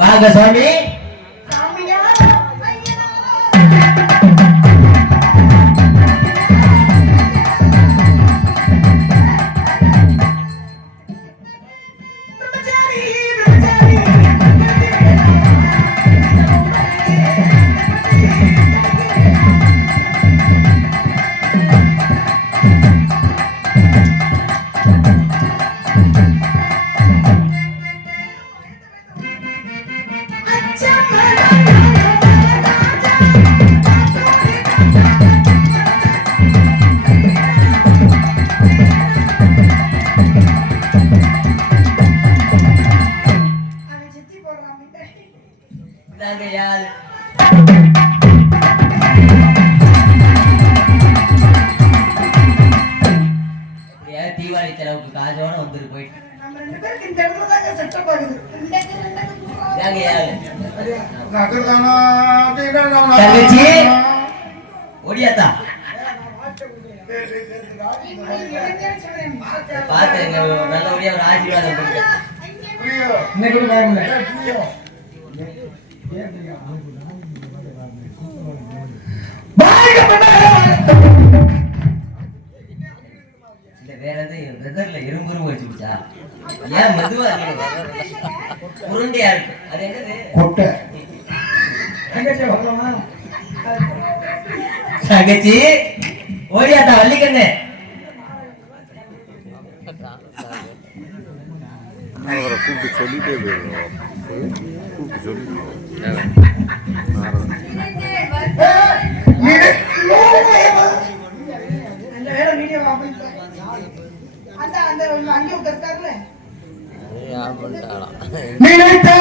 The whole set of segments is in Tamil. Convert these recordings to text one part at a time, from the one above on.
வாங்க சாமி. தீபாவளி செலவுக்கு காசோட வந்துட்டு போயிட்டு ஒடியாத்தா பாத்துங்க நல்லபடியா ஒரு ஆசீர்வாதம் வேற எதுவும் வெதர்ல இரும்புரும் வச்சுச்சா ஏன் மெதுவா உருண்டையா இருக்கு அது என்னது கொட்டை தங்கச்சி ஓடியாத்தா வள்ளிக்கண்ணு கூப்பிட்டு சொல்லிட்டே போயிடும் கூப்பிட்டு சொல்லிட்டு நினைத்தேன்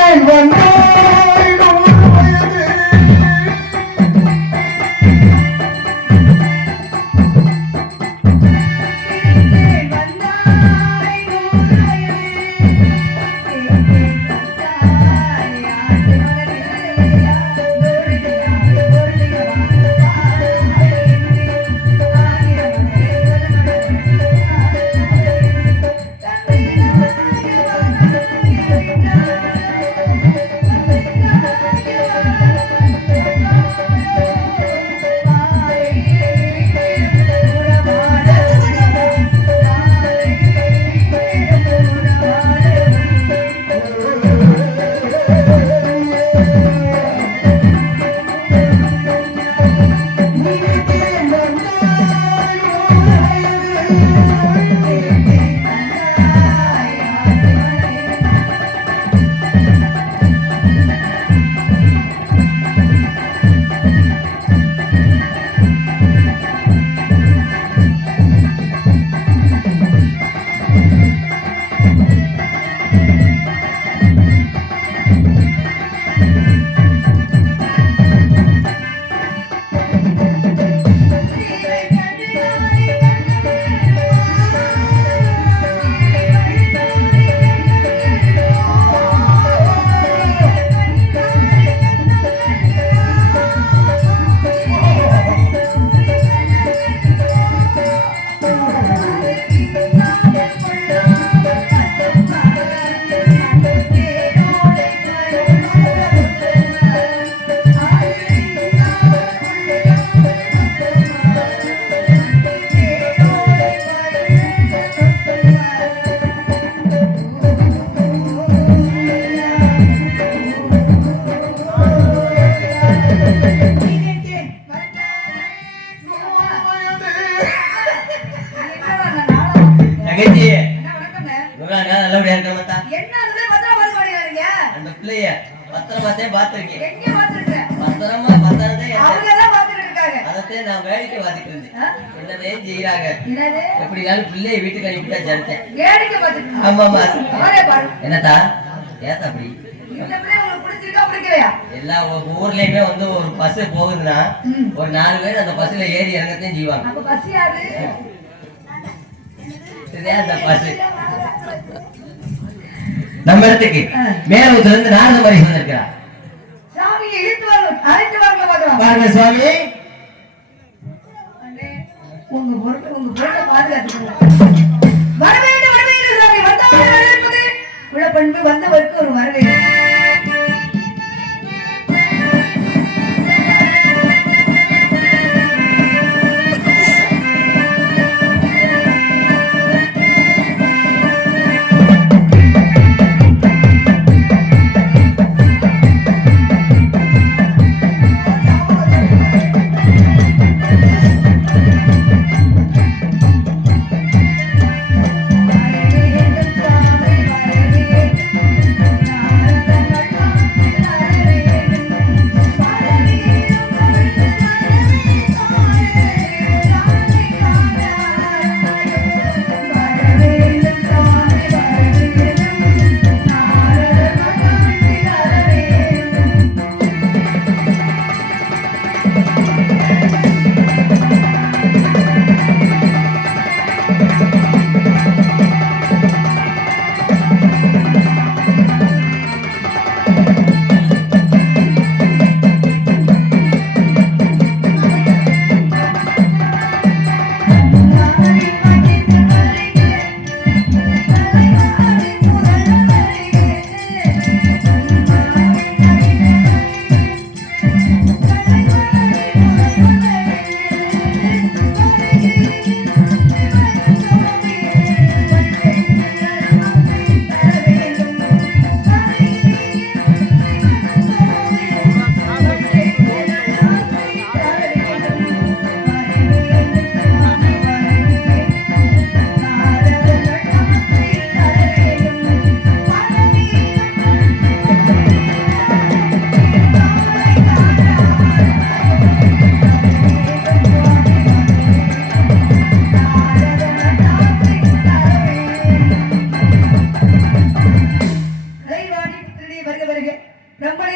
என்னத்தா ஏத்தா அப்படி எல்லா ஊர்லயுமே வந்து ஒரு பஸ் போகுதுன்னா ஒரு 4 பேர் அந்த பஸ்ல ஏறி இறங்கத்தையும் செய்வாங்க. அந்த பஸ் நம்ம இடத்துக்கு மேலூத்துல இருந்து நாரத மாதிரி வந்திருக்கிறா. பாருங்க சுவாமி, உங்க பொருளை பாதுகாத்துக்கோங்க. வரவேண்டு வரவேண்டு சாமி வந்தவரை வரவேற்பது உள்ள பண்பு வந்தவருக்கு ஒரு வரவேண்டு.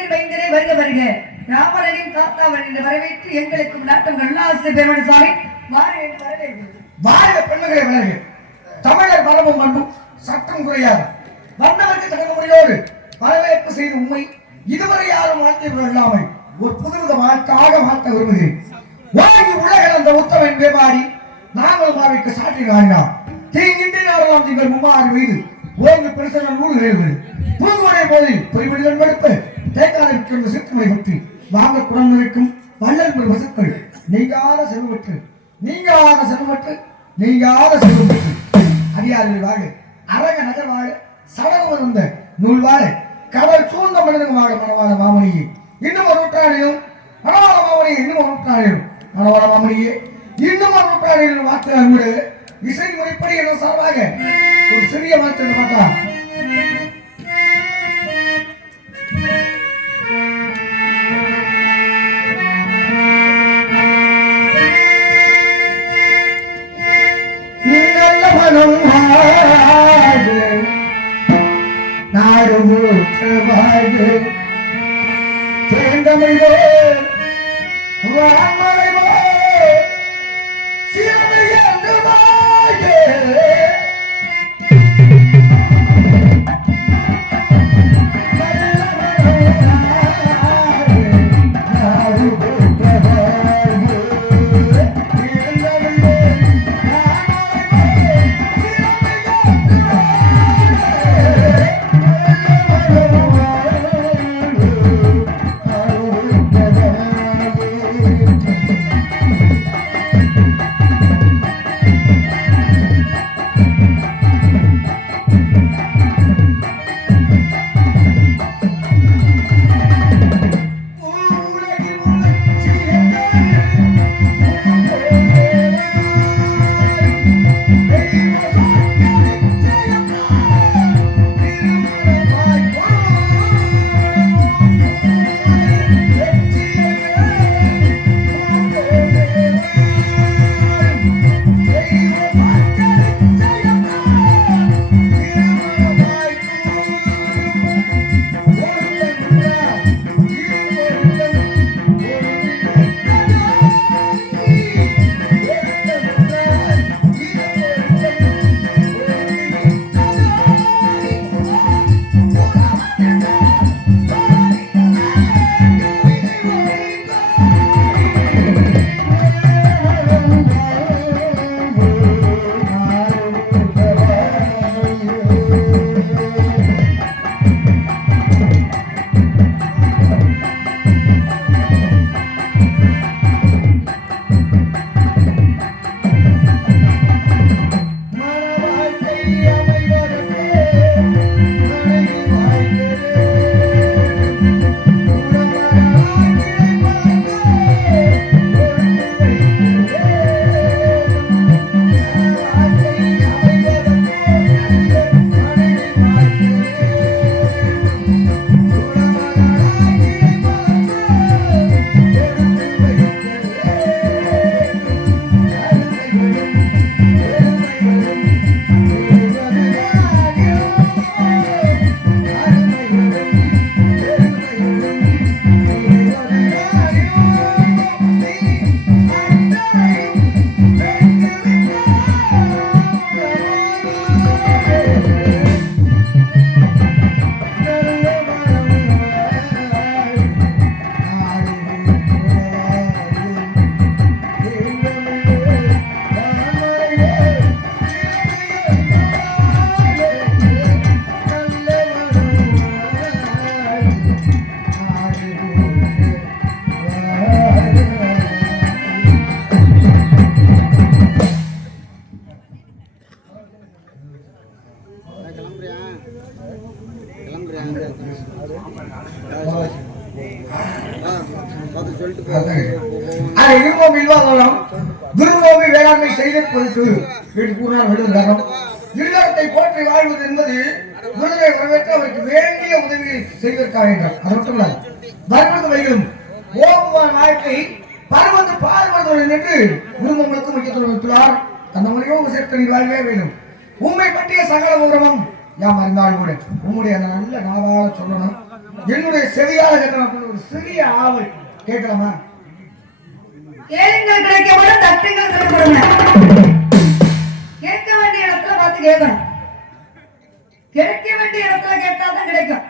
மதுரையின் மைந்தரே வருக வருக. ராமனின் தாத்தாவன் என்று வரவேற்று எங்களுக்கும் நாட்டம் நல்லாசை பெருமன் சாமி வாரி என்று வரவேற்று. வாரிட பெண்ணுகளை விலகு. தமிழர் மரபும் பண்பும் சட்டம் குறையாது. வந்தவருக்கு தகுந்த முறையோடு வரவேற்பு செய்த உண்மை இதுவரை யாரும் மாற்றியவர்கள் இல்லாமல் ஒரு புதுவித வாழ்க்காக மாற்ற விரும்புகிறேன். வாங்கி உலகில் அந்த உத்தமன் பேபாடி நாங்கள் மாவிக்கு சாற்றி காணினார். தீங்கின்றி நாடலாம் நீங்கள் மும்மாறு மீது ஓய்வு பெருசன நூல் எழுது பூங்குடைய போதில் பொறிவெளிகள் மறுப்பு தேங்காய் விற்கின்ற சிறுமலை பற்றி வாங்க குழந்தைக்கும் வள்ளல் பெரு வசுக்கள் நீங்காத செல்வற்று நீங்காத செல்வற்று நீங்காத செல்வற்று அடியார்கள் வாழ அரங்க நகர் வாழ சடகம் வந்த நூல் வாழ கடல் சூழ்ந்த மனிதன் வாழ மனவாள மாமணியே இன்னும் ஒரு நூற்றாண்டிலும் மனவாள மாமணியே இன்னும் ஒரு நூற்றாண்டிலும் மனவாள மாமணியே இன்னும் ஒரு நூற்றாண்டிலும் வார்த்தை அன்பு இசை முறைப்படி என்ற சார்பாக ஒரு சிறிய வார்த்தை பார்த்தா நல்ல மனம் நாடு மூற்று வாழ்வு தேர்ந்தமையோ வான்மலைவோ சிறமையன்று வாழ்வு குருவோமி வேளாண்மை செய்த பொறுத்து இல்லறத்தை போற்றி வாழ்வது என்பது குருவை வரவேற்று அவருக்கு வேண்டிய உதவியை செய்வதற்காக என்றார். அது மட்டுமல்ல வற்புறுத்த வைகளும் ஓம்புவான் வாழ்க்கை பருவந்து பாடுபடுவது என்று குருமங்களுக்கு முக்கியத்துவம் வைத்துள்ளார். அந்த முறையும் சேர்த்து வாழ்வே வேண்டும். உண்மை பற்றிய சகல உரமும் யாம் அறிந்தாலும் கூட உம்முடைய நல்ல நாவால சொல்லணும். என்னுடைய செவியால கேட்கலாம் ஒரு சிறிய ஆவல் கேட்கலாமா? கேளுங்கள் கிடைக்கப்படும், தட்டுங்கள் திறப்படுங்க. கேட்க வேண்டிய இடத்துல பார்த்து கேட்கணும். கிடைக்க வேண்டிய இடத்துல கேட்டாதான் கிடைக்கும்.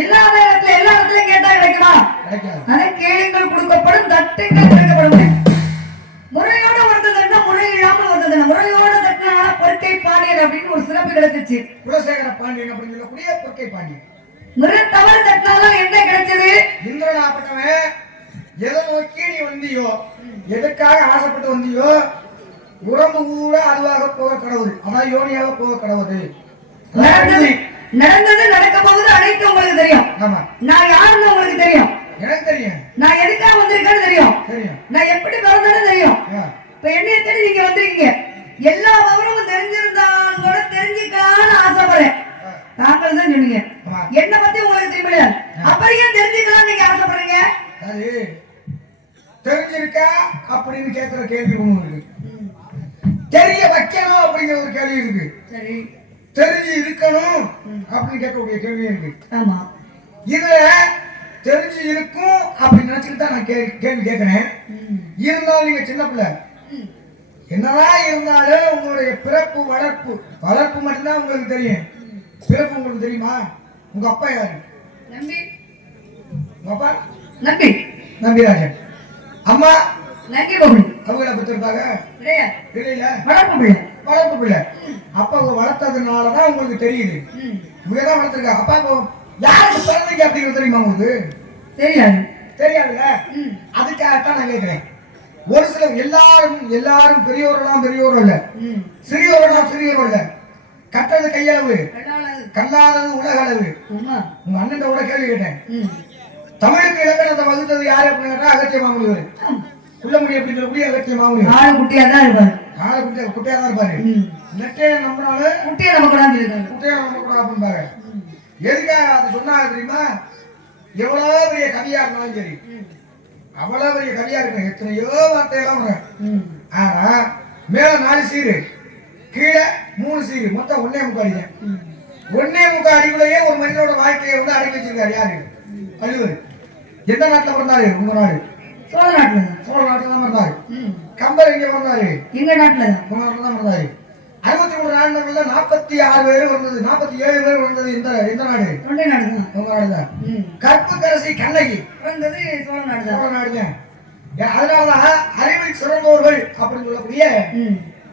இல்லாத இடத்துல எல்லா இடத்துலயும் கேட்டா கிடைக்குமா? அதை கேளுங்கள் கொடுக்கப்படும், தட்டுங்கள் திறக்கப்படும். முறையோட வந்ததுன்னா முறை இல்லாமல் வந்தது. முறையோட தட்டினா பொற்கை பாண்டியன் அப்படின்னு ஒரு சிறப்பு கிடைச்சிச்சு. குலசேகர பாண்டியன் அப்படின்னு சொல்லக்கூடிய பொற்கை பாண்டியன். முறை தவறு தட்டினாலும் என்ன கிடைச்சது? இந்திரனாப்பட்டவன் எதை நோக்கி நீ வந்தியோ, எதுக்காக ஆசைப்பட்டு வந்தியோ, உடம்பு கூட அதுவாக போக கடவுள், அதான் யோனியாக போக கடவுள். நடந்தது நடக்க போகுது அனைத்து உங்களுக்கு தெரியும். ஆமா, நான் யாருன்னு உங்களுக்கு தெரியும். எனக்கு தெரியும். நான் எதுக்காக வந்திருக்கேன்னு தெரியும். நான் எப்படி பிறந்தேன்னு தெரியும். இப்ப என்னைய தேடி நீங்க வந்திருக்கீங்க. எல்லா விவரமும் தெரிஞ்சிருந்தாலும் கூட தெரிஞ்சுக்கலாம்னு ஆசைப்படுறேன். தாங்கள் தான் சொன்னீங்க என்ன பத்தி உங்களுக்கு தெரியல, அப்புறம் ஏன் தெரிஞ்சுக்கலாம் நீங்க ஆசைப்படுறீங்க? அது தெரிஞ்சிருக்கா அப்படின்னு கேட்கிற கேள்வி ஒண்ணு இருக்கு, தெரிய வைக்கணும் அப்படிங்கிற ஒரு கேள்வி இருக்கு, சரி தெரிஞ்சு இருக்கணும் அப்படின்னு கேட்கக்கூடிய கேள்வி இருக்கு. ஆமா, இதுல தெரிஞ்சு இருக்கும் அப்படின்னு நினைச்சுட்டு தான் நான் கேள்வி கேட்கிறேன். இருந்தாலும் நீங்க சின்ன பிள்ளை, என்னதான் இருந்தாலும் உங்களுடைய பிறப்பு வளர்ப்பு மட்டும்தான் உங்களுக்கு தெரியும். பிறப்பு உங்களுக்கு தெரியுமா? உங்க அப்பா யாரு? நம்பி. உங்க அப்பா நம்பி நம்பிராஜன். அம்மா நங்கி கோபி. அவங்கள பெற்றிருப்பாங்க இல்லையா? வளர்ப்பு பிள்ளை. அப்பா வளர்த்ததுனாலதான் உங்களுக்கு தெரியுது. இவங்கதான் வளர்த்துருக்காங்க. அப்பா யாருக்கு பிறந்தீங்க அப்படிங்கிறது தெரியுமா உங்களுக்கு? தெரியாதுல்ல. அதுக்காகத்தான் நான் கேட்கிறேன். ஒரு சில எல்லாரும் பெரியோர்கள் இல்ல, சிறியோர்கள் இல்ல. கட்டது கையளவு, கல்லாதது உலக அளவு. உங்க அண்ணன் கூட கேள்வி கேட்டேன். தமிழுக்கு இலக்கணத்தை வகுத்தது யாரு அப்படின்னு கேட்டா அகத்திய மாமுனிவர். குள்ளமுடி அப்படின்னு சொல்லக்கூடிய அகத்திய மாமுனிவர். ஆளு குட்டியா தான் இருப்பாரு. குட்டியா தான் இருப்பாரு. நெட்டையை நம்பினாலும் குட்டியா நம்ம கூட அப்படின்பாரு. எதுக்காக அது சொன்னாங்க தெரியுமா? எவ்வளவு பெரிய கவியா இருந்தாலும் சரி, அவ்வளவு பெரிய கவியா இருக்கு, எத்தனையோ வார்த்தையெல்லாம் வரும். ஆனா மேல 4 சீரு, கீழே 3 சீரு, மொத்தம் 1.25 அடி. 1.25 அடிக்குள்ளேயே ஒரு மனிதனோட வாழ்க்கையை வந்து அடக்கி வச்சிருக்காரு. யாரு? வள்ளுவர். எந்த நாட்டுல பிறந்தாரு? உங்க நாடு சோழ நாட்டுல தான் பிறந்தாரு. கம்பர் எங்க பிறந்தாரு? எங்க நாட்டுல தான் பிறந்தாரு. 63 ஆண்டுகள்ல 46 பேர் வந்தது, 47 பேர் வந்தது. இந்த நாடு உங்க நாடுதான். கற்புக்கரசி கண்ணகி வந்தது சோழ நாடுதான். அதனாலதான் அறிவில் சிறந்தோர்கள் அப்படின்னு சொல்லக்கூடிய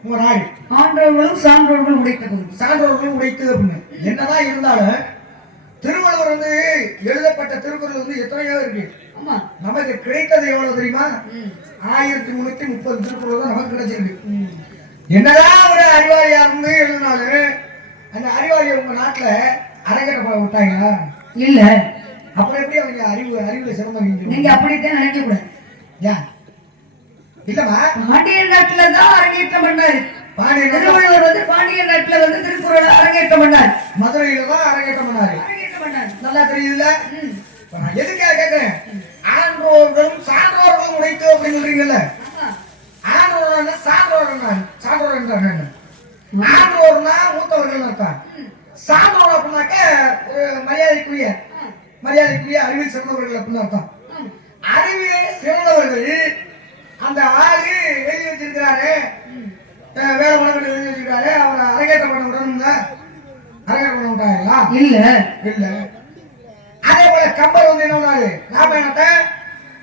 உங்க நாடு. ஆண்டவர்களும் சான்றோர்களும் உடைத்தது அப்படின்னு. என்னதான் இருந்தாலும் திருவள்ளுவர் வந்து எழுதப்பட்ட திருக்குறள் வந்து எத்தனையோ இருக்கு. நமக்கு கிடைத்தது எவ்வளவு தெரியுமா? 1330 திருக்குறள் தான் நமக்கு கிடைச்சிருக்கு. என்னதான் ஒரு அறிவாளியா இருந்து எழுதினாலும் அந்த அறிவாளியை உங்க நாட்டுல அரங்கேற்ற விட்டாங்களா? இல்ல. அப்புறம் எப்படி அவங்க அறிவுல சிறந்தவங்க? நீங்க அப்படித்தான் நினைக்க கூடாது. ஏன் இல்லமா? பாண்டியன் நாட்டுல தான் அரங்கேற்றம் பண்ணாரு. திருவள்ளுவர் வந்து பாண்டியன் நாட்டுல வந்து திருக்குறள் அரங்கேற்றம் பண்ணாரு. மதுரையில தான் அரங்கேற்றம் பண்ணாரு. நல்லா தெரியுதுல்ல? நான் எதுக்காக கேட்கிறேன், ஆன்றோர்களும் சான்றோர்களும் உடைத்து அப்படின்னு சொல்றீங்கல்ல. ஆன்றோர் சான்றோர் என்றாங்க. ஆன்றோர்னா மூத்தவர்கள் அர்த்தம். சான்றோர் அப்படின்னாக்க மரியாதைக்குரிய அறிவில் சிறந்தவர்கள் அப்படின்னு அர்த்தம். அறிவியல் சிறந்தவர்கள் அந்த ஆளு எழுதி வச்சிருக்கிறாரு, வேற உலகங்கள் எழுதி வச்சிருக்காரு, அவரை அரங்கேற்றம் பண்ண விடணுங்க. அரங்கேற்றம் பண்ண விட்டாங்களா? இல்ல. அதே போல கம்பர் வந்து என்ன பண்ணாரு? ராமாயணத்தை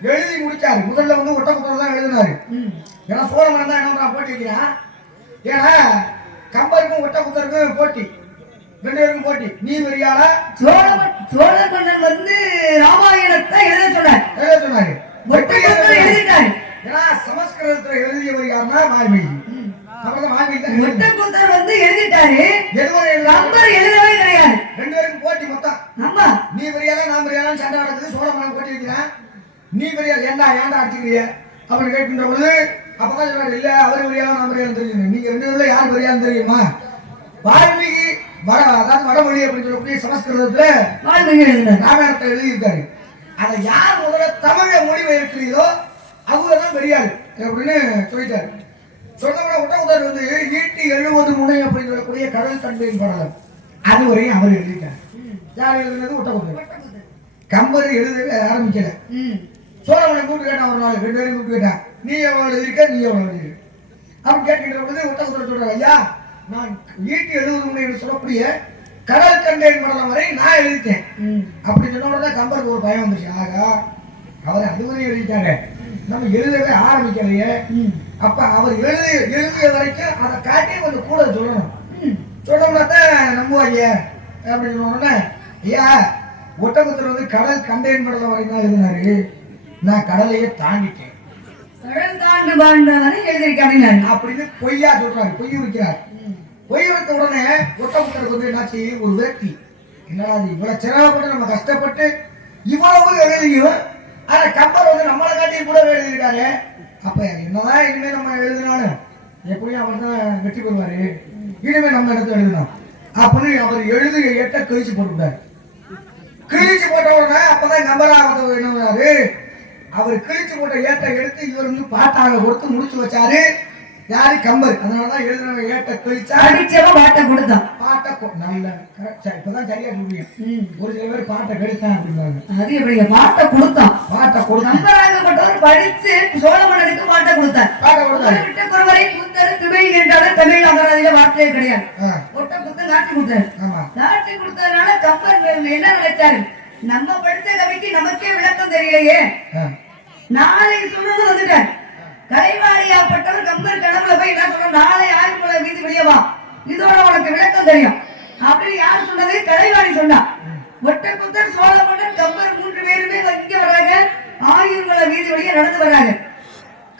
எழுதி முடிச்சாரு. முதல்ல வந்து ஒட்டக்குத்தர் தான் எழுதினாரு. ஏன்னா சோழமன் தான் என்ன போட்டி வைக்கிறான். ஏன்னா கம்பருக்கும் ஒட்டக்குத்தருக்கும் போட்டி, 2 பேருக்கும் போட்டி. நீ வரியாளா? சோழ மன்னன் வந்து ராமாயணத்தை எழுத சொன்னாரு. ஏன்னா சமஸ்கிருதத்துல எழுதியவர் யாருன்னா வால்மீகி. ஒட்டக்குத்தர் வந்து எழுதிட்டாரு, கம்பர் எழுதவே கிடையாது. 2 பேருக்கும் போட்டி மொத்தம். ஆமா, நீ வரியாளா நான் வரியாளான்னு சண்டை நடக்குது. சோழமன் போட்டி வைக்கிறான். நீ வரியாள் ஏண்டா அடிச்சுக்கிறிய அப்படின்னு கேட்கின்ற பொழுது அப்பதான் சொல்றாரு, இல்ல அவர் வரியாளா நான் வரியாளு தெரியும். நீங்க 2 பேர்ல யார் வரியான்னு தெரியுமா? வால்மீகி அதாவது வடமொழி அப்படின்னு சொல்லக்கூடிய சமஸ்கிருதத்துல வால்மீகி ராமாயணத்தை எழுதியிருக்காரு. அதை யார் முதல்ல தமிழ மொழிபெயர்க்கிறீரோ அவங்கதான் பெரியாரு அப்படின்னு சொல்லிட்டாரு. சொன்னவங்க ஒட்டக்குத்தர் வந்து ஈட்டி 70 முனை அப்படின்னு சொல்லக்கூடிய கடல் தன்மையின் படலம் அதுவரையும் அவர் எழுதிட்டார். யார் எழுதுனது? ஒட்டக்குத்தர். கம்பர் எழுத ஆரம்பிக்கல. சோழமனை கூப்பிட்டு கேட்டான் ஒரு நாள், 2 பேரும் கூப்பிட்டு கேட்டான், நீ எவ்வளவு எழுதிருக்க, நீ எவ்வளவு எழுதிருக்க அப்படின்னு கேட்கின்ற பொழுது ஒட்டக்குத்தர் சொல்றாங்க, ஐயா நான் ஈட்டி எழுதுவது என்று சொல்லக்கூடிய கடல் கண்டேன் மடலம் வரை நான் எழுதிட்டேன் அப்படி சொன்ன உடனே கம்பருக்கு ஒரு பயம் வந்துச்சு. ஆகா அவர் அதுவரை எழுதிட்டாங்க, நம்ம எழுதவே ஆரம்பிக்கலையே. அப்ப அவர் எழுதிய வரைக்கும் அதை காட்டி கொஞ்சம் கூட சொல்லணும். சொன்னோம்னா தான் நம்புவாங்க அப்படின்னு சொன்ன உடனே, ஐயா ஒட்டக்குத்தர் வந்து கடல் கண்டேன் மடலம் வரை தான் எழுதினாரு, நான் கடலையே தாண்டிட்டேன், கடல் தாண்டு வாழ்ந்தவரை எழுதியிருக்கேன் அப்படின்னு பொய்யா சொல்றாரு, பொய் வைக்கிறார். பொய் வைத்த உடனே ஒட்டக்குத்தருக்கு வந்து என்னாச்சு, ஒரு விரக்தி. என்னடா இவ்வளவு சிரமப்பட்டு நம்ம கஷ்டப்பட்டு இவ்வளவு எழுதியும் ஆனா கம்பர் வந்து நம்மளை காட்டி கூட எழுதியிருக்காரு, அப்ப என்னதான் இனிமே நம்ம எழுதினாலும் எப்படியும் அவர் தான் வெற்றி பெறுவாரு, இனிமே நம்ம இடத்துல எழுதணும் அப்படின்னு அவர் எழுதிய ஏட்ட கிழிச்சு போட்டுட்டாரு. கிழிச்சு போட்ட உடனே அப்பதான் கம்பராவது என்னவாரு, அவர் கிழிச்சு போட்ட ஏட்டை எடுத்து இவர் வந்து பாட்டாக கொடுத்து முடிச்சு வச்சாரு. யாரு? கம்பர். அதனாலதான் எழுதுன ஏட்ட கிழிச்சா பாட்டை கொடுத்தான். பாட்டை நல்ல இப்பதான் சரியா சொல்லுவீங்க. ஒரு சில பேர் பாட்டை கெடுத்தான் அப்படின்னாங்க. அது எப்படிங்க? பாட்டை கொடுத்தான். பாட்டை கொடுத்தான். கம்பராகப்பட்டவர் படிச்சு சோழ மன்னனுக்கு பாட்டை கொடுத்தார். பாட்டை கொடுத்தாரு. விட்டு குருவரை கூத்தர் திமிழ் என்றாலும் தமிழ் அகராதியில வார்த்தையே கிடையாது. ஒட்டக்குத்தர் நாட்டி கொடுத்தாரு. நாட்டி கொடுத்ததுனால கம்பர் என்ன நினைச்சாரு, நம்ம படித்த கவிக்கு நமக்கே விளக்கம் தெரியலையே, நாளைக்கு சொல்லணும் வந்துட்டார். கலைவாணியாப்பட்டவர் கம்பர் கனவுல போய் என்ன சொல்ற, நாளை ஆய்வுல வீதி வெளியவா, இதோட உனக்கு விளக்கம் தெரியும் அப்படின்னு யார் சொன்னது? கலைவாணி சொன்னா. ஒட்டக்குத்தர் சோழ மன்னர் கம்பர் 3 பேருமே இங்க வர்றாங்க, ஆயுர்குல வீதி வழியா நடந்து வர்றாங்க.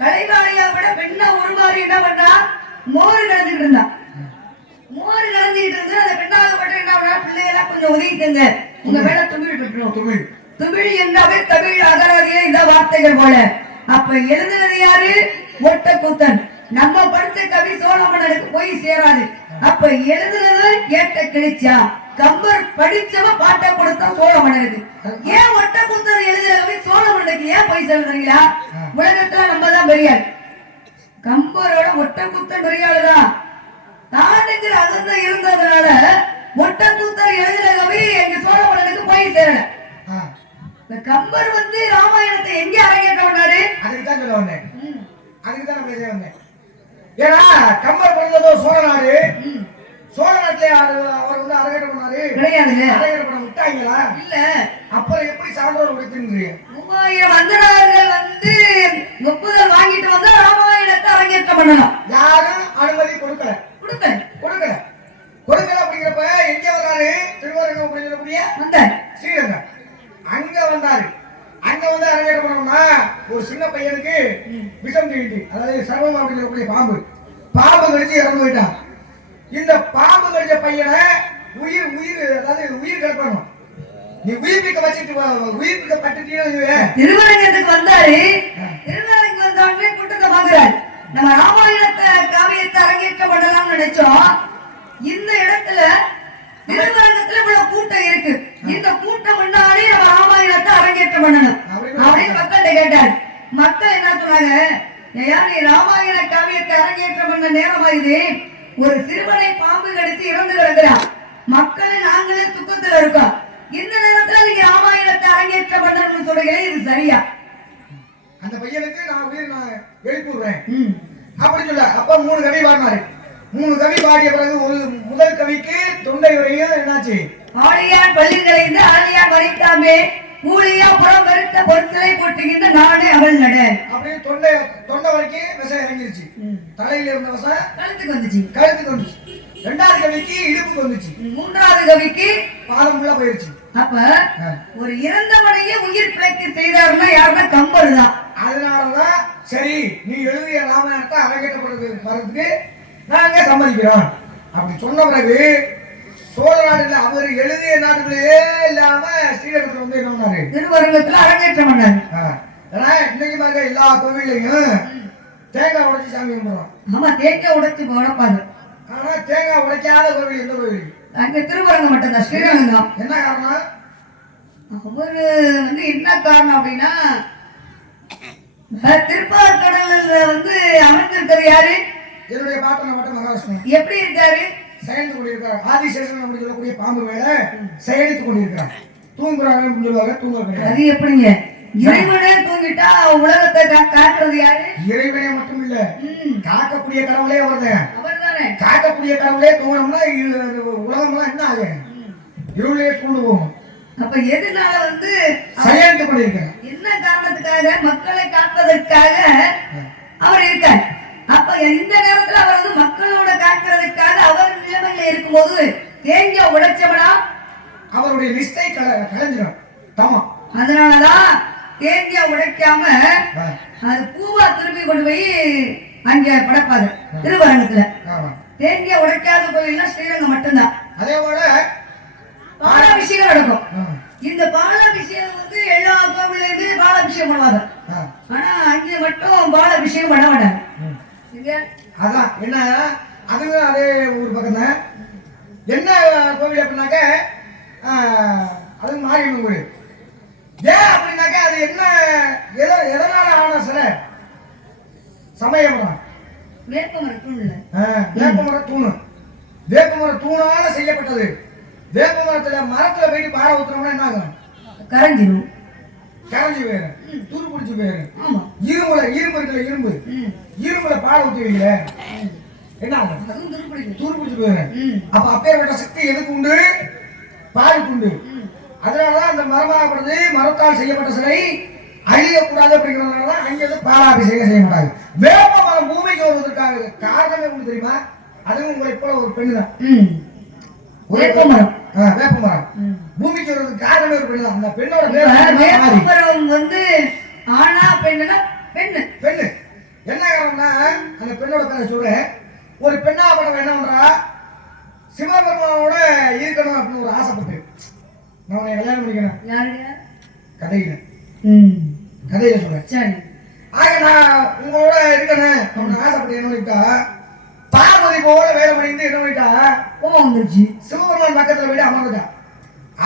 கலைவாணியாப்பட்ட பெண்ணா ஒரு மாதிரி என்ன பண்ணா, மோர் கலந்துட்டு இருந்தா. மோர் கலந்துட்டு இருந்து அந்த பெண்ணாகப்பட்ட என்ன பண்ணா, பிள்ளைகளா கொஞ்சம் உதவிட்டுங்க, உங்க மேல தும்பிட்டு இருக்கணும். தும்பிழ் என்றாவே தமிழ் அகராதியில இந்த வார்த்தைகள் போல. அப்ப எழுதுனது யாரு? ஒட்டக்குத்தன். நம்ம படித்த கவி சோழ மன்னனுக்கு போய் சேராது. அப்ப எழுதுனது ஏட்ட கிழிச்சா, கம்பர் படிச்சவ பாட்டை கொடுத்தா சோழ மன்னனுக்கு. ஏன் ஒட்டக்குத்தர் எழுதுன கவி சோழ மன்னனுக்கு ஏன் போய் சொல்றீங்களா? உலகத்துல நம்ம தான் பெரியாள், கம்பரோட ஒட்டக்குத்தன் பெரியாளுதான். நாடுங்கிற அகந்தம் இருந்ததுனால ஒட்டக்குத்தர் எழுதுன கவி எங்க சோழ மன்னனுக்கு போய் சேரல. கம்பர் வந்து ராமாயணத்தை எங்க அரங்கேற்ற பண்ணாரு? அதுக்குதான் சொல்ல வந்தேன், அதுக்குதான் நான் பேச வந்தேன். ஏன்னா கம்பர் பிறந்ததோ சோழ நாடு, சோழ நாட்டுல அவர் வந்து அரங்கேற்ற பண்ணாரு கிடையாதுங்க. அரங்கேற்ற பண்ண விட்டாங்களா? இல்ல. அப்புறம் எப்படி சான்றோர் உடைத்துன்றீங்க? 3000 வந்தனார்கள் வந்து ஒப்புதல் வாங்கிட்டு வந்தா ராமாயணத்தை அரங்கேற்ற பண்ணலாம். யாரும் அனுமதி கொடுக்கல அப்படிங்கிறப்ப எங்க வர்றாரு? திருவாரூர் அப்படிங்கிறக்கூடிய வந்தார், ஸ்ரீரங்கம் அங்க வந்தாரு. அங்க வந்து அரங்கேற்ற பண்ணோம்னா ஒரு சின்ன பையனுக்கு விஷம் தீண்டி, அதாவது சர்வம் அப்படிங்கக்கூடிய பாம்பு கடிச்சு இறந்து போயிட்டான். இந்த பாம்பு கடிச்ச பையனை உயிர் கிடக்கணும், நீ உயிர்ப்பிக்க வச்சுட்டு உயிர்ப்பிக்க பட்டுட்டீங்க. திருவரங்கத்துக்கு வந்தாரு. திருவரங்கம் வந்தவங்க கூட்டத்தை வாங்குறாரு. நம்ம ராமாயணத்தை காவியத்தை அரங்கேற்ற பண்ணலாம்னு நினைச்சோம். இந்த இடத்துல திருவரங்கத்துல இவ்வளவு கூட்டம் இருக்கு, இந்த கூட்டம் முன்னாடி நம்ம ராமாயணத்தை அரங்கேற்றம் பண்ணணும் அப்படின்னு மக்கள்கிட்ட கேட்டாரு. மக்கள் என்ன சொன்னாங்க, ஐயா நீ ராமாயண காவியத்தை அரங்கேற்றம் பண்ண நேரமா இது, ஒரு சிறுவனை பாம்பு கடித்து இறந்து கிடக்கிறான், மக்களை நாங்களே துக்கத்துல இருக்கோம், இந்த நேரத்துல நீங்க ராமாயணத்தை அரங்கேற்றம் பண்ணணும்னு சொல்றீங்க, இது சரியா? அந்த பையனுக்கு நான் எழுப்பி விடுறேன் அப்படின்னு சொல்ல. அப்ப 3 கவி பாடினாரு. 3 கவி பாடிய பிறகு ஒரு முதல் கவிக்கு தொண்டை வரையும் என்னாச்சு, ஆழியான் பள்ளிகளைந்து ஆழியான் வரைக்காமே ஊழியா புறம் வெறுத்த பொருட்களை போட்டுகின்ற நானே அவள் நட அப்படின்னு தொண்டை வரைக்கும் விஷம் இறங்கிருச்சு. தலையில இருந்த விஷம் கழுத்துக்கு வந்துச்சு. 2வது கவிக்கு இடுப்புக்கு வந்துச்சு. 3வது கவிக்கு பாதம் உள்ள போயிருச்சு. அப்ப ஒரு இறந்தவனையே உயிர் பிழைக்க செய்தாருன்னா யாருன்னா கம்பர் தான். அதனாலதான் சரி நீ எழுதிய ராமாயணத்தை அரங்கேற்றப்படுறதுக்கு நாங்க சம்மதிக்கிறோம் அப்படி சொன்ன பிறகு சோழ நாடுல அவர் எழுதிய நாடுகளே இல்லாம ஸ்ரீரங்கத்துல வந்து என்ன பண்ணாரு, திருவரங்கத்துல அரங்கேற்றம் பண்ணாரு. இன்னைக்கு பாருங்க எல்லா கோவிலையும் தேங்காய் உடைச்சு சாமி கும்பிடுறோம். ஆமா தேங்காய் உடைச்சு உடைப்பாங்க. ஆனா தேங்காய் உடைக்காத கோவில் எந்த கோவில்? அங்க திருவரங்கம் மட்டும்தான், ஸ்ரீரங்கம் தான். என்ன காரணம்? அவரு வந்து என்ன காரணம் அப்படின்னா திருப்பாற்கடல்ல வந்து அமர்ந்திருக்கிறது யாரு? என்னுடைய பாட்டன மட்டும் மகாவிஷ்ணு. எப்படி இருக்காரு? செயல்ந்து கொண்டிருக்கிறார். ஆதிசேஷன் அப்படி சொல்லக்கூடிய பாம்பு மேல செயலித்துக் கொண்டிருக்கிறார். தூங்குறாங்க சொல்லுவாங்க, தூங்குறாங்க. அது எப்படிங்க? இறைவனே தூங்கிட்டா உலகத்தை காக்குறது யாரு? இறைவனே மட்டும் இல்ல, காக்கக்கூடிய கடவுளே அவர்தான். அவர்தானே காக்கக்கூடிய கடவுளே தூங்கணும்னா உலகம்லாம் என்ன ஆகும்? இருளே தூண்டுவோம். அப்ப எதனால செயல்ந்து கொண்டிருக்கிறார். என்ன காரணத்துக்காக? மக்களை காப்பதற்காக அவர் இருக்கார். அப்ப இந்த நேரத்துல அவர் மக்களோட காக்கிறதுக்காக அவர் நிலைமையில இருக்கும்போது தேங்கிய உழைச்சவனா அவருடைய நிஷ்டை கலைஞ்சிடும். தமா அதனாலதான் தேங்கிய உடைக்காம அது பூவா திரும்பி கொண்டு போய் அங்க படைப்பாங்க திருவரங்கத்துல. தேங்கிய உடைக்காத கோயில்னா ஸ்ரீரங்கம் மட்டும்தான். அதே போல பாலாபிஷேகம் நடக்கும். இந்த பாலாபிஷேகம் எல்லா கோவிலுமே பாலாபிஷேகம் பண்ணுவாங்க. ஆனா அங்க மட்டும் பாலாபிஷேகம் பண்ண மாட்டாங்க. அதான் என்ன, அதுவும் அதே ஊர் பக்கம் தான். என்ன கோவில் அப்படின்னாக்க அது மாரியம்மன் கோவில். ஏன் அப்படின்னாக்க அது என்ன எதனால ஆன சில சமயம் வேப்பமர தூண். வேப்பமர தூணு, வேப்பமர தூணால செய்யப்பட்டது. வேப்பமரத்துல மரத்துல போயிட்டு பாறை ஊத்துறோம்னா என்ன ஆகும்? கரைஞ்சிடும். கரைஞ்சி போயிரு, துரு பிடிச்சி போயிரு. இரும்புல இரும்பு இருக்குல்ல, இரும்புல பாறை ஊத்துவீங்க என்ன ஆகும்? துரு பிடிச்சி போயிரு. அப்ப அப்பேற்பட்ட சக்தி எதுக்கு உண்டு? பாலுக்கு உண்டு. அதனாலதான் அந்த மரமாகப்படுது, மரத்தால் செய்யப்பட்ட சிலை அழியக்கூடாது அப்படிங்கிறதுனாலதான் அங்கே பாலாபிஷேகம் செய்ய மாட்டாங்க. வேப்ப மரம் பூமிக்கு வருவதற்காக காரணமே உங்களுக்கு தெரியுமா? அதுவும் உங்களை போல ஒரு பெண்ணு தான். வேப்பமரம் வேப்பமரம் பூமிக்கு வருவதற்கு காரணமே ஒரு பெண்ணு தான். அந்த பெண்ணோட வேப்பமரம் ஆனா பெண்ணுனா பெண்ணு. பெண்ணு என்ன காரணம்னா அந்த பெண்ணோட பேரை சொல்றேன். ஒரு பெண்ணா படம் என்ன பண்றா? சிவபெருமானோட இருக்கணும் அப்படின்னு ஒரு ஆசைப்பட்டு நான் உன்னை கல்யாணம் பண்ணிக்கிறேன். கதையில சொல்றேன். ஆக நான் உங்களோட இருக்கணும் அப்படின்னு ஆசைப்பட்டு என்ன பண்ணிட்டா, பார்வதி போல வேலை பண்ணிட்டு என்ன பண்ணிட்டா, கோவம் வந்துருச்சு. சிவபெருமான் பக்கத்துல போயிட்டு அமர்ந்துட்டா.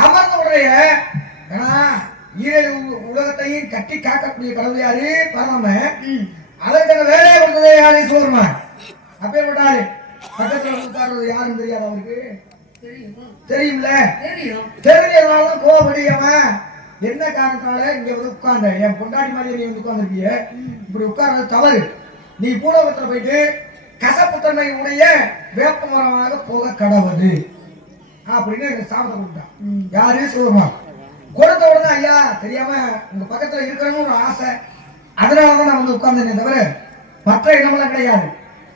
அமர்ந்த உடனே ஏன்னா ஈரேழு உலகத்தையும் கட்டி காக்கக்கூடிய கடவுள் யாரு? பரமன். அதற்கான வேலையை கொடுத்ததே யாரு? சிவபெருமான். அப்பேற்பட்டாரு பக்கத்துல உட்கார்றது யாருன்னு தெரியாது அவருக்கு? தெரியும்ல. தெரிஞ்சதுனாலும் கோபடியவன் என்ன காரணத்தால இங்க உட்கார்ந்த என் பொண்டாட்டி மாதிரி நீ உட்கார்ந்துருக்கிய, இப்படி உட்கார்றது தவறு. நீ பூலோகத்துல போயிட்டு கசப்பு தன்மை உடைய வேப்ப மரமாக போக கடவுது அப்படின்னு எனக்கு சாப்பிட கொடுத்தான். யாரு? சிவபெருமான். கொடுத்த உடனே ஐயா தெரியாம உங்க பக்கத்துல இருக்கிறன்னு ஒரு ஆசை, அதனாலதான் நான் உட்கார்ந்தேனே தவிர மற்ற இடமெல்லாம் கிடையாது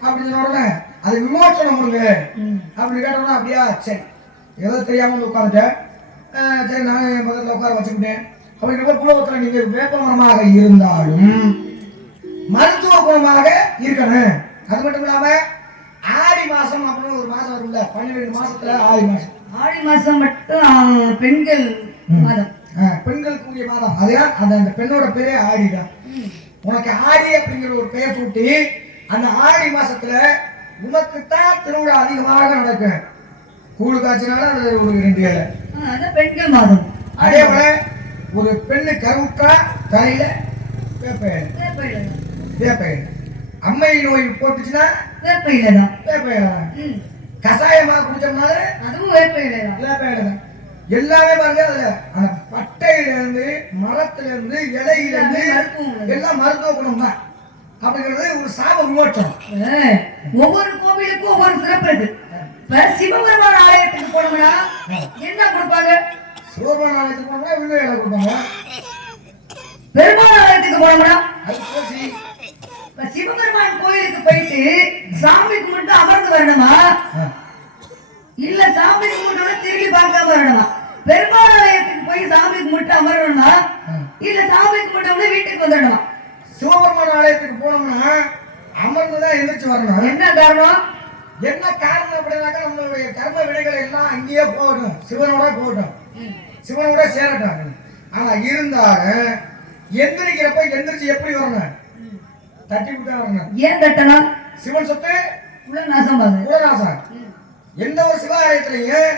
அப்படின்னு சொன்ன உடனே அது விமோசனம் கொடுங்க அப்படின்னு கேட்டோம்னா அப்படியா சரி ஏதோ தெரியாம உட்காந்துட்டேன். சரி நான் என் பக்கத்துல உட்கார வச்சுக்கிட்டேன். அப்படிங்கிற புலவத்துல நீங்க வேப்ப மரமாக இருந்தாலும் மருத்துவ குணமாக இருக்கணும். அது மட்டும் இல்லாம ஆடி மாசம் அப்படின்னு ஒரு மாசம் வரும்ல, 12 மாசத்துல ஆடி மாசம். ஆடி மாசம் மட்டும் பெண்கள் மாதம், பெண்களுக்குரிய மாதம். அதான் அந்த பெண்ணோட பேரே ஆடிதான். உனக்கு ஆடி அப்படிங்கிற ஒரு பெயர் சூட்டி அந்த ஆடி மாசத்துல உனக்குத்தான் திருவிழா அதிகமாக நடக்கும். கூடு காய்ச்சினால அது ஒரு 2 ஏழை பெண்கள் மாதம். அதே போல ஒரு பெண்ணு கருவுற்றா தலையில வேப்பையில, அம்மை நோய் போட்டுச்சுன்னா வேப்பையில தான், வேப்பையில கசாயமா குடிச்சோம்னால அதுவும் வேப்பையில தான். எல்லாமே பாருங்க அதுல அந்த பட்டையில இருந்து மரத்துல இருந்து இலையில இருந்து எல்லாம் மருத்துவ குணம் தான். அப்படிங்கிறது ஒரு சாப விமோச்சனம். ஒவ்வொரு கோவிலுக்கும் ஒவ்வொரு சிறப்பு இருக்கு. சிவபெருமான் ஆலயத்துக்கு போனோம்னா என்ன கொடுப்பாங்க? சிவபெருமான் ஆலயத்துக்கு போனோம்னா வில்வ இலை கொடுப்பாங்க. பெருமாள் ஆலயத்துக்கு போனோம்னா அது கோசி. சிவபெருமான் கோயிலுக்கு போயிட்டு சாமி கும்பிட்டு அமர்ந்து வரணுமா, இல்ல சாமி கும்பிட்டு திரும்பி பார்க்காம வரணுமா? பெருமாள் ஆலயத்துக்கு போய் சாமி கும்பிட்டு அமரணுமா, இல்ல சாமி கும்பிட்டு வீட்டுக்கு வந்துடணுமா? சிவபெருமான் ஆலயத்துக்கு போனோம்னா அமர்ந்துதான் எந்திரிச்சு வரணும். என்ன காரணம்? என்ன காரணம் அப்படின்னாக்கா நம்மளுடைய கர்ம வினைகள் எல்லாம் அங்கேயே போகட்டும், சிவனோட போகட்டும், சிவனோட சேரட்டும். ஆனா இருந்தாலும் எந்திரிக்கிறப்ப எந்திரிச்சு எப்படி வரணும்? தட்டி விட்டா வரணும். ஏன் தட்டணும்? சிவன் சொத்து உலநாசம். எந்த ஒரு சிவாலயத்திலையும்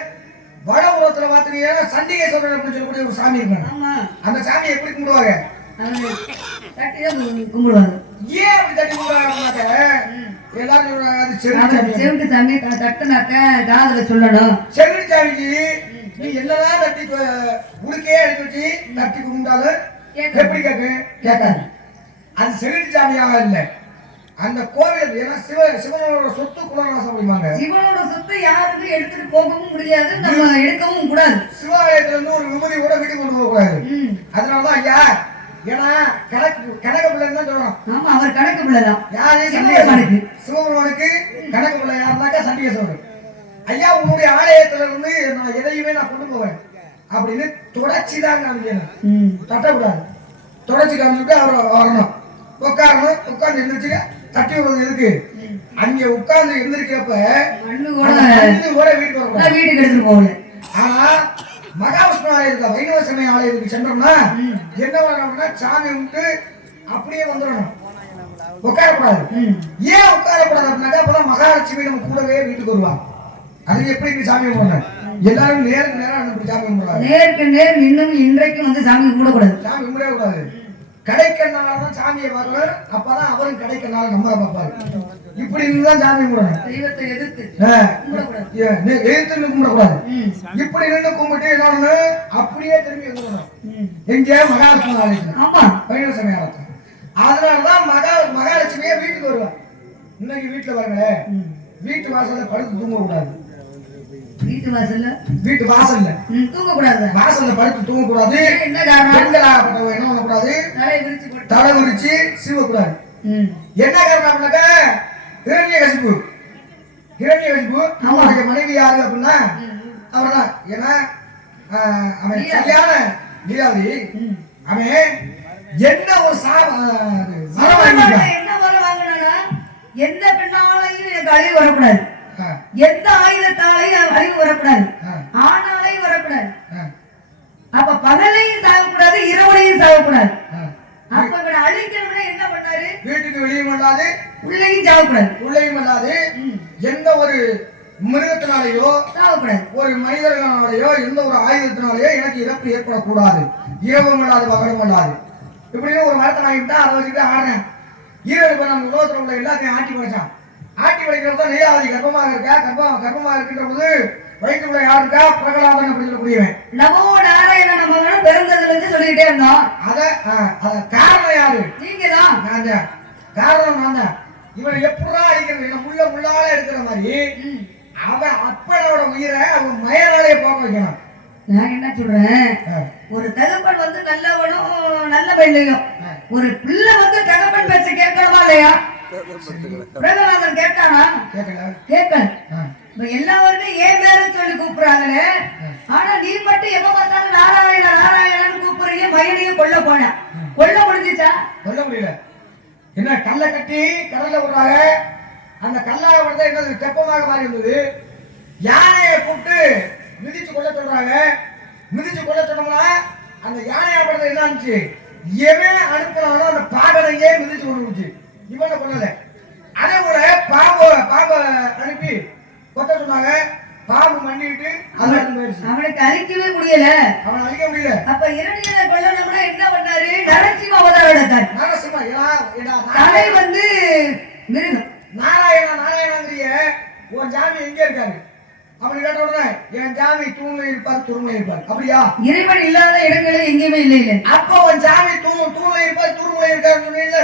வட உலகத்துல பாத்தீங்கன்னா சண்டிகேஸ்வரன் அப்படின்னு சொல்லக்கூடிய ஒரு சாமி இருக்காங்க. அந்த சாமியை எப்படி கும்பிடுவாங்க? கும்பிடுவாங்க. ஏன் அப்படி தட்டி கும்பிடுவாங்க? எல்லாரும் சொல்றாங்க, அது அவர் செவிட்டு சாமி தட்டுனாக்க காதுல சொல்லணும். செவிட்டு சாமிக்கு நீ என்னதான் தட்டி உடுக்கையே எடுத்து வச்சு தட்டி கும்பிட்டாலும் எப்படி கேட்காது. அது செவிட்டு சாமியாக இல்லை, அந்த கோவில். ஏன்னா சிவனோட சொத்து குலநாசம் அப்படிம்பாங்க. சிவனோட சொத்தை யாருக்கும் எடுத்துட்டு போகவும் முடியாது, நம்ம எடுக்கவும் கூடாது. சிவாலயத்துல இருந்து ஒரு விபூதி கூட வீட்டுக்கு கொண்டு போக கூடாது. அதனாலதான் ஐயா, ஏன்னா கணக்கு பிள்ளைன்னு தான் சொல்றோம். ஆமா, அவர் கணக்கு பிள்ளைதான். யாரு? சிவபெருமானுக்கு கணக்கு பிள்ளை யாருனாக்கா சண்டிகேஸ்வரர். ஐயா, உன்னுடைய ஆலயத்துல இருந்து நான் எதையுமே நான் கொண்டு போவேன் அப்படின்னு தொடர்ச்சிதான் காமிக்கணும். தட்டக்கூடாது. தொடர்ச்சி காமிச்சுட்டு அவர் வரணும், உட்காரணும். உட்கார்ந்து எழுந்திரிச்சுக்க தட்டி விடுறது எதுக்கு? அங்க உட்கார்ந்து எழுந்திருக்கிறப்ப கூட வீட்டுக்கு வரக்கூடாது, வீட்டுக்கு எடுத்துட்டு போகல. ஆனா மகாவிஷ்ணு ஆலயத்துக்கு வைணவ சமய ஆலயத்துக்கு சென்றோம்னா என்ன பண்ணணும்னா சாமி விட்டு அப்படியே வந்துடணும், உட்காரக்கூடாது. ஏன் உட்காரக்கூடாது அப்படின்னாக்கா அப்பதான் மகாலட்சுமி நம்ம கூடவே வீட்டுக்கு வருவாங்க. அது எப்படி சாமி கும்பிடணும்? எல்லாரும் நேருக்கு நேரம் அனுப்பி சாமி கும்பிடுறாங்க. நேருக்கு நேர் இன்னும் இன்றைக்கும் வந்து சாமி கும்பிடக்கூடாது, சாமி கும்பிடவே கூடாது. கடைக்கண்ணாலதான் சாமியை பார்க்கணும், அப்பதான் அவரும் கடைக்கண்ணால நம்மளை பார்ப்பாரு. இப்படி இருந்துதான் சாமி கும்பிடணும். தெய்வத்தை எதிர்த்து எதிர்த்து கும்பிடக்கூடாது. இப்படி நின்று கும்பிட்டு என்ன அப்படியே திரும்பி வந்துடணும். எங்க? மகாலட்சுமி ஆலயத்துல. ஆமா, வைணவ சமய ஆலயத்துல. அதனாலதான் மகாலட்சுமியே வீட்டுக்கு வருவாங்க. இன்னைக்கு வீட்டுல பாருங்க, வீட்டு வாசல்ல படுத்து தூங்க கூடாது. வீட்டு வாசல்ல தூங்க கூடாது. வாசல்ல படுத்து தூங்க கூடாது. என்ன காரணம்? பெண்களாகப்பட்டவங்க என்ன பண்ணக்கூடாது? தலை விரிச்சு சீவக்கூடாது. என்ன காரணம் அப்படின்னாக்கா ஹிரண்யகசிபு அவனுடைய மனைவி யாரு அப்படின்னா அவர்தான். ஏன்னா அவன் சரியான நீராவி. அவன் என்ன ஒரு என்ன வர வாங்கினா எந்த பெண்ணாலையும் எனக்கு அழிவு வரக்கூடாது, எந்த ஆயுதத்தாலையும் அழிவு வரக்கூடாது, ஆனாலையும் வரக்கூடாது. அப்ப பகலையும் சாகக்கூடாது, இரவுலையும் சாகக்கூடாது. அப்ப இவனை அழிக்கணும்னா என்ன பண்ணாரு? வீட்டுக்கு வெளியும் பண்ணாது, உள்ளேயும் சாகக்கூடாது. உள்ளேயும் பண்ணாது. எந்த ஒரு மிருகத்தினாலேயோ சாகக்கூடாது, ஒரு மனிதர்களாலேயோ எந்த ஒரு ஆயுதத்தினாலேயோ எனக்கு இறப்பு ஏற்படக்கூடாது. இரவும் பண்ணாது, பகலும் பண்ணாது. இப்படின்னு ஒரு மரத்தை வாங்கிட்டா அதை வச்சுட்டு ஆடுறேன். ஈரோடு பண்ண உலகத்தில் உள்ள எல்லாத்தையும் ஆட்டி படைச்சான். ஆட்டி படைக்கிறப்ப நீராவதி கர்ப்பமாக இருக்கா, கர்ப்பமாக இருக்கின்ற போது வயிற்றுக்குள்ள யார் இருக்கா? பிரகலாதன் அப்படின்னு சொல்லக்கூடியவன். நமோ நாராயண நமகன பிறந்ததுல இருந்து சொல்லிக்கிட்டே இருந்தோம். அத காரணம் யாரு? நீங்க தான். நான் தான் காரணம். நான் தான். இவன் எப்படா அடிக்கிறது? என்ன முள்ளால எடுக்கிற மாதிரி அவன் அப்பனோட உயிரை அவன் மயனாலே போக வைக்கணும். நான் என்ன சொல்றேன், ஒரு தகப்பன் வந்து நல்லவனும் நல்ல பிள்ளையும், ஒரு பிள்ளை வந்து தகப்பன் பேச்ச கேட்கணுமா இல்லையா? பிரகலாதன் கேட்டானா? கேட்கல. இப்ப எல்லாருமே ஏன் பேருன்னு சொல்லி கூப்பிடுறாங்களே, ஆனா நீ மட்டும் எப்ப பார்த்தாலும் நாராயண நாராயணன்னு கூப்பிடுறீங்க. மயிலையும் கொல்ல போன, கொல்ல முடிஞ்சிச்சா? கொல்ல முடியல. என்ன கல்லை கட்டி கடல்ல விடுறாங்க. அந்த கல்லாக விடுறத என்னது தெப்பமாக மாறி இருந்தது. யானையை கூப்பிட்டு மிதிச்சு கொள்ள சொல்றாங்க. மிதிச்சு கொள்ள சொன்னோம்னா அந்த யானையா படுறது என்ன ஆச்சு? எவன் அனுப்புறானோ அந்த பாகனையே மிதிச்சு கொண்டு இவனை கொள்ளல. அதே போல பாம்பை அனுப்பி கொத்த சொன்னாங்க. பாம்பு மண்ணிட்டு அவனுக்கு அழிக்கவே முடியல. அவனை அழிக்க முடியல. அப்ப இரணியனை கொல்லணும்னா என்ன பண்ணாரு? நரசிம்ம அவதாரம் எடுத்தார். நரசிம்ம தலை வந்து மிருகம். நாராயணாங்கிறிய உன் ஜாமி எங்க இருக்காரு அப்படின்னு கேட்ட உடனே என் ஜாமி தூண்ல இருப்பார், துருமுல இருப்பார். அப்படியா? இறைவன் இல்லாத இடங்களே எங்கேயுமே இல்லை இல்லை. அப்போ உன் ஜாமி தூண்ல இருப்பார், துருமுல இருக்காருன்னு சொன்னீங்கல்ல,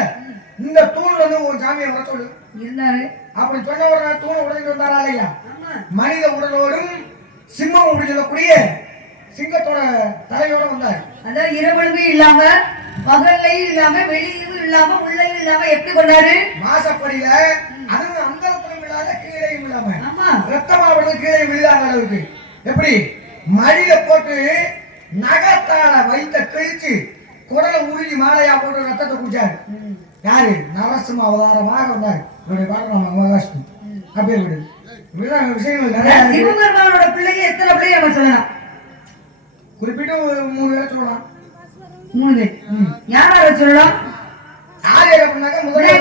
இந்த தூண்ல இருந்து உன் ஜாமியை வர சொல்லு. இருந்தாரு. அப்படி சொன்ன உடனே தூணை உடைஞ்சு வந்தாரா இல்லையா? மனித உடலோடும் சிம்மம் உடைய சொல்லக்கூடிய சிங்கத்தோட தலையோட வந்தார். அதான் இரவலுமே இல்லாம பகல்லையும் இல்லாம வெளியும் இல்லாம உள்ளயும் இல்லாம எப்படி கொண்டாரு? மாசப்படியில அதுவும் அந்தரத்திலும் இல்லாத கீழையும் இல்லாம ரத்தமாவது கீழே விழுதாங்க அளவுக்கு. எப்படி மடியில போட்டு நகத்தால வைத்த கிழிச்சு குடலை உருகி மாலையா போட்டு ரத்தத்தை குடிச்சாரு. யாரு? நரசிம்ம அவதாரமாக வந்தாரு. இவருடைய பாட்டு நம்ம மகாஷ்மி அப்படியே விடுது. விஷயங்கள் நிறைய. சிவபெருமானோட பிள்ளைங்க எத்தனை பிள்ளைங்க நம்ம சொல்லலாம்? குறிப்பிட்டு 3 பேரை சொல்லலாம். 3 பேர். யாரை சொல்லலாம்? யார் அப்படின்னாக்கா முதல்ல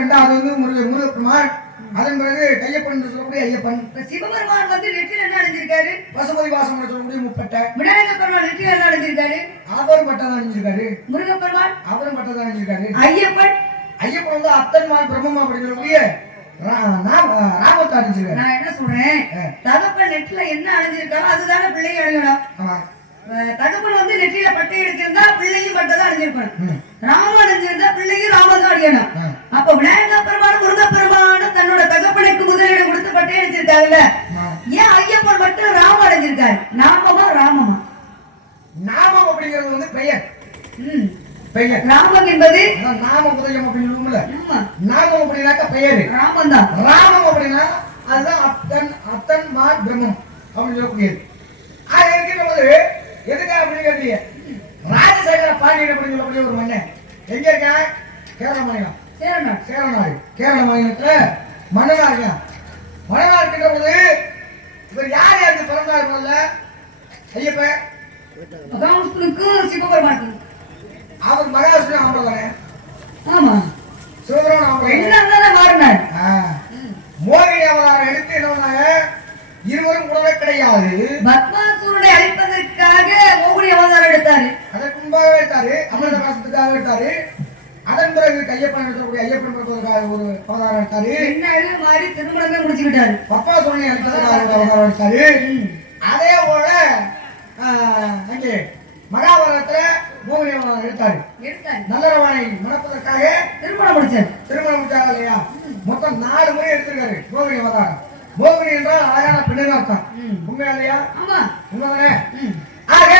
ரெண்டாவது வந்து முருகப்பெருமான், அதன் பிறகு கையப்பன் என்று சொல்லக்கூடிய ஐயப்பன். சிவபெருமான் வந்து நெற்றியில் என்ன அணிஞ்சிருக்காரு? பசுபதி வாசம் என்று சொல்லக்கூடிய முப்பட்டை. விநாயகர் பெருமான் நெற்றியில் என்ன அணிஞ்சிருக்காரு? அவரும் பட்டதான் அணிஞ்சிருக்காரு. முருகப்பெருமான் அவரும் பட்டதான் அணிஞ்சிருக்காரு. ஐயப்பன் வந்து அத்தன்மான் பிரம்மமா அப்படின்னு சொல்லக்கூடிய ராமத்தை அணிஞ்சிருக்காரு. நான் என்ன சொல்றேன், தகப்பன் நெற்றில என்ன அணிஞ்சிருக்காரோ அதுதானே பிள்ளையும் அணியணும். ஆமா. தகப்பன் வந்து நெற்றியில பட்டை அடிச்சிருந்தா பிள்ளையும் பட்டை அணிஞ்சிருக்கணும். ராமன் அணிஞ்சிருந்தா பிள்ளையும் ராமன் தான் அணியணும். அப்ப விநாயக பெருமானும் முருக பெருமானும் தன்னோட தகப்பனுக்கு முதலீடு கொடுத்து பட்டை அடிச்சிருக்காங்கல்ல, ஏன் ஐயப்பன் மட்டும் ராம அடைஞ்சிருக்காரு? நாமமா ராமமா? நாமம் அப்படிங்கிறது வந்து பெயர். பெயர். ராமம் என்பது நாமம் உதயம் அப்படின்னு நாமம் அப்படின்னாக்க பெயர். ராமன் தான். ராமம் அப்படின்னா அதுதான் அத்தன் மா பிரம்மம் அப்படின்னு சொல்லக்கூடியது. அது இருக்கின்ற போது எதுக்காக அப்படிங்கிறது ராஜசேகர பாண்டியன் அப்படின்னு சொல்லக்கூடிய ஒரு மன்னன் எங்க இருக்கான்? கேரள மாநிலம். சேரநாடு. கேரள மாநிலத்துல மன்னனா இருக்கான். மன்னனா இருக்கின்ற போது இவர் யார் யாருக்கு பிறந்தார்? முதல்ல ஐயப்பன். மகாவிஷ்ணுக்கு சிவபெருமான். அவர் மகாவிஷ்ணு ஆம்பளதானே? ஆமா. சிவபெருமான் ஆம்பளை. என்ன மாறினார்? மோகினி அவதாரம் எடுத்து என்ன இருவரும் கூடவே கிடையாது. பத்மாசுரனை அழிப்பதற்காக மோகினி அவதாரம் எடுத்தாரு. அதற்கு முன்பாக எடுத்தாரு. அமிர்த காசத்துக்காக எடுத்தாரு. அதன் பிறகு ஐயப்பன் எடுத்தக்கூடிய ஐயப்பன் பிறப்பதற்காக ஒரு அவதாரம் எடுத்தாரு. என்ன மாதிரி திருமணமே முடிச்சுக்கிட்டாரு. பப்பா சுவாமி அழிப்பதற்காக ஒரு அவதாரம் எடுத்தாரு. அதே போல அங்கே மகாபாரதத்துல மோகினி அவதாரம் எடுத்தாரு. நல்லரவானை மணப்பதற்காக திருமணம் முடிச்சாரு இல்லையா? மொத்தம் 4 முறை எடுத்திருக்காரு மோகினி அவதாரம். மோகினி என்றால் அழகான பெண்ணு அர்த்தம். உண்மையா இல்லையா? உண்மைதானே? ஆக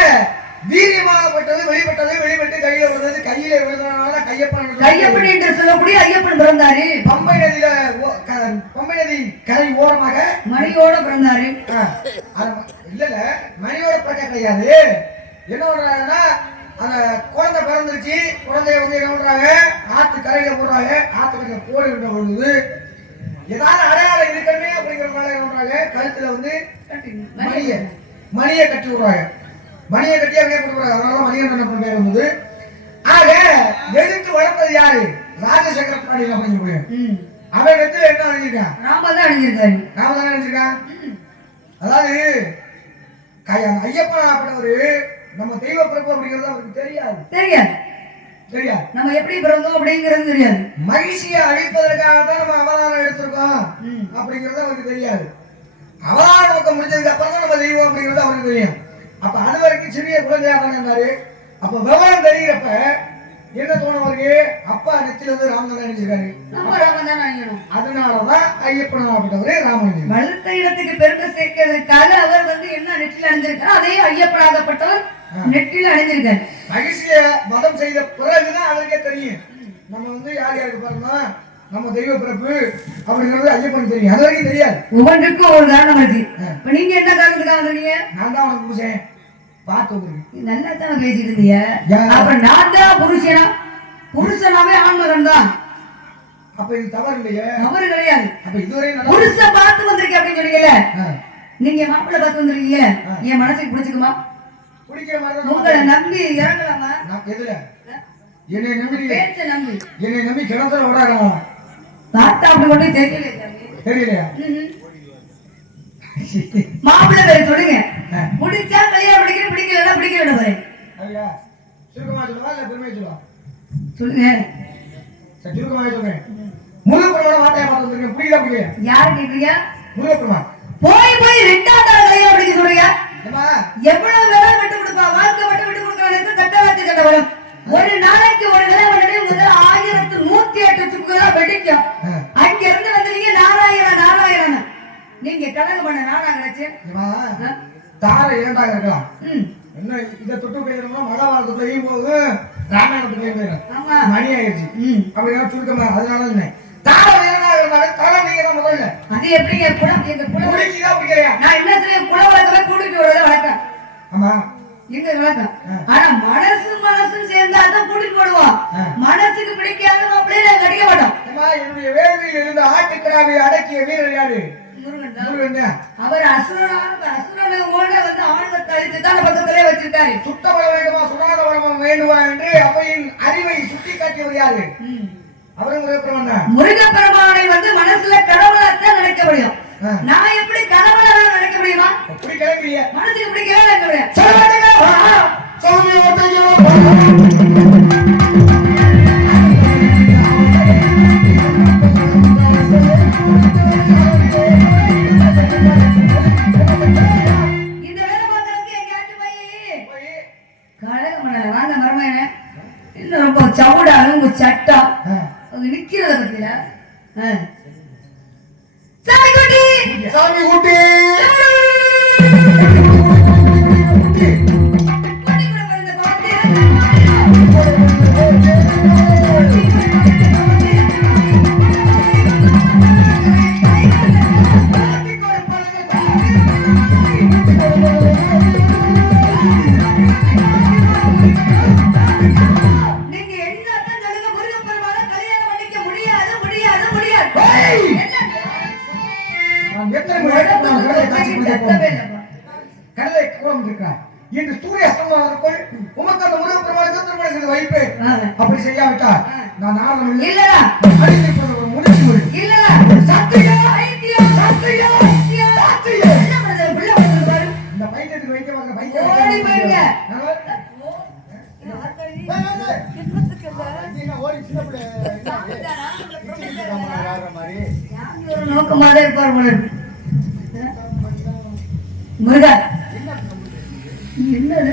வீரியமாகப்பட்டது வெளிப்பட்டு கையில விழுந்தது. கையில விழுந்ததுனால கையப்பன் என்று சொல்லக்கூடிய ஐயப்பன் பிறந்தாரு. பம்பை நதி கரை ஓரமாக மணியோட பிறந்தாரு. இல்ல மணியோட பிறக்க கிடையாது. என்ன பண்றாங்கன்னா அந்த குழந்தை பிறந்துருச்சு. குழந்தைய வந்து என்ன பண்றாங்க? ஆத்து கரையில போடுறாங்க. ஆத்து கரையில போடுகின்ற பொழுது ஏதாவது அடையாளம் இருக்கணுமே அப்படிங்கிறதுனால என்ன பண்றாங்க? கழுத்துல வந்து மணியை கட்டி விடுறாங்க. மணியை கட்டி அப்படியே போடுறாங்க. அதனால மணியன் பேர் வந்தது. ஆக எதிர்த்து வளர்ந்தது யாரு? ராஜசேகர பாண்டியன் அப்படின்னு அவன் எடுத்து என்ன அணிஞ்சிருக்கான்? ராமதான் அணிஞ்சிருக்காரு. ராமதான் அணிஞ்சிருக்கான். அதாவது ஐயப்பன் ஆப்பனவரு நம்ம தெய்வ பிறப்பு அப்படிங்கிறது அவருக்கு தெரியாது. நம்ம எப்படி பிறந்தோம் அப்படிங்கிறது தெரியாது. மகிழ்ச்சியை அழிப்பதற்காக தான் நம்ம அவதாரம் எடுத்திருக்கோம் அப்படிங்கிறது அவருக்கு தெரியாது. அவதார நோக்கம் முடிஞ்சதுக்கு அப்புறம் தான் நம்ம தெய்வம் அப்படிங்கிறது அவருக்கு தெரியும். அப்ப அது வரைக்கும் சிறிய குழந்தையா தான் இருந்தாரு. அப்ப விவரம் தெரிகிறப்ப என்ன தோணும் அவருக்கு? அப்பா நெத்தில வந்து ராமன் அணிஞ்சிருக்காரு. அதனாலதான் ஐயப்பன் ஆகப்பட்டவரே ராமன். வளர்த்த இடத்துக்கு பெருமை சேர்க்கிறதுக்காக அவர் வந்து என்ன நெற்றில அணிஞ்சிருக்காரு, அதே ஐயப்பன் ஆகப்பட்டவர் நெற்றில அணிஞ்சிருக்காரு. மகிழ்ச்சிய மதம் செய்த பிறகுதான் அவருக்கே தெரியும் நம்ம வந்து யார் யாருக்கு பாருங்க நம்ம தெய்வ பிறப்பு அப்படிங்கிறது ஐயப்பனுக்கு தெரியும். அது வரைக்கும் தெரியாது. ஒவ்வொன்றுக்கும் ஒரு காரணம் இருக்கு. இப்ப நீங்க என்ன காரணத்துக்காக வந்தீங்க? நான் தான் உனக்கு புருஷன் பார்த்து நல்லா தான் பேசிட்டு இருந்தீங்க. அப்ப நான் தான் புருஷனாவே ஆண்மகன் தான். அப்ப இது தவறு இல்லையே? தவறு கிடையாது. அப்ப இதுவரை புருஷன் பார்த்து வந்திருக்கேன் அப்படின்னு சொன்னீங்கல்ல, நீங்க மாப்பிள்ளை பார்த்து வந்திருக்கீங்க. என் மனசுக்கு பிடிச்சுக்குமா? பிடிக்கிற மாதிரி உங்களை நம்பி இறங்கலாமா? எதுல? என்னை நம்பி கிணத்துல விடாங்களா? பார்த்தா அப்படி கொண்டு தெரியலையா? மாப்பிள்ளை பேர் சொல்லுங்க. முடிச்சா கல்யாணம் பண்ணிக்கிறேன், பிடிக்கலன்னா பிடிக்கல பாரு. சுருக்கமா சொல்லுவா இல்ல பெருமையா சொல்லுவா? சொல்லுங்க. சுருக்கமா சொல்றேன். முருகப்பெருமான வார்த்தையை பார்த்து வந்திருக்கேன். பிடிக்கல. யாரு கேட்குறீங்க? முருகப்பெருமான். போய் 2ஆம் நாள் கல்யாணம் பண்ணிக்க சொல்றீங்க. எவ்வளவு வேலை விட்டு கொடுப்பா? வாழ்க்கை விட்டு கொடுக்கறது தட்டவாத்தி சண்டை வரும். ஒரு நாளைக்கு ஒரு நிலைவரடி முதல் 1108 சுக்குதா வெடிக்கும். அங்க இருந்து வந்தீங்க நாராயணன். நீங்க கணக்கு பண்ண நானா கிடைச்சு தார 2ஆக இருக்கலாம். என்ன இதை தொட்டு போயிருந்தோம்னா மகாபாரதத்துல போது ராமாயணத்துக்கு போயிடும். மணி ஆயிடுச்சு. அப்படின்னா சுருக்கமா அதனால என்ன தார 2ஆக இருந்தாலும் தார நீங்க தான் முதல்ல. அது எப்படிங்க குலம்? எங்க குலம் பிடிக்கா பிடிக்கலையா? நான் என்ன செய்ய குல வழக்கமே கூட்டிட்டு விடுறத வழக்கம். ஆமா எங்க வழக்கம். ஆனா மனசும் சேர்ந்தா தான் கூட்டிட்டு போடுவோம். மனசுக்கு பிடிக்காத அப்படியே நாங்க அடிக்க மாட்டோம். என்னுடைய வேள்வியில் இருந்த ஆட்டுக்கிடாவை அடக்கிய வீரர் யாரு? முருகன். அவர் அசுரனோட வந்து ஆணவத்தை அழித்து தான் பக்கத்திலே வச்சிருக்காரு. சுத்த வள வேண்டுமா சுடாத வளம் வேண்டுமா என்று அவையின் அறிவை சுட்டி காட்டியவர் யாரு? அவரும் முருகப்பெருமானை வந்து மனசுல கடவுளாத்தான் நினைக்க முடியும். நான் எப்படி கடவுளா நினைக்க முடியுமா? மனசுக்கு பிடிக்கவே கழகமணல வாங்க மருமையனே. இன்னும் ரொம்ப சவுடாலும் உங்க சட்டா அது நிக்கிறத பத்தியில சாமி குட்டி சாமி குட்டி கடலை கோலம் இருக்கிறார் இன்று சூரிய அஸ்தமனத்திற்குள் உமக்கு அந்த முருகப்பெருமானை திருமணம் செய்து வைப்பு. அப்படி செய்யாவிட்டால் நான் நானும் இல்லடா அடித்திருப்பது ஒரு முடிச்சு இல்லடா சத்தியம் ஐத்தியம் சத்தியம் சத்தியம் என்ன பண்றது புள்ள வந்து பாரு இந்த பைத்தியத்துக்கு வைக்க வாங்க ஓடி போங்க நோக்கமாக இருப்பார் முருகா என்னது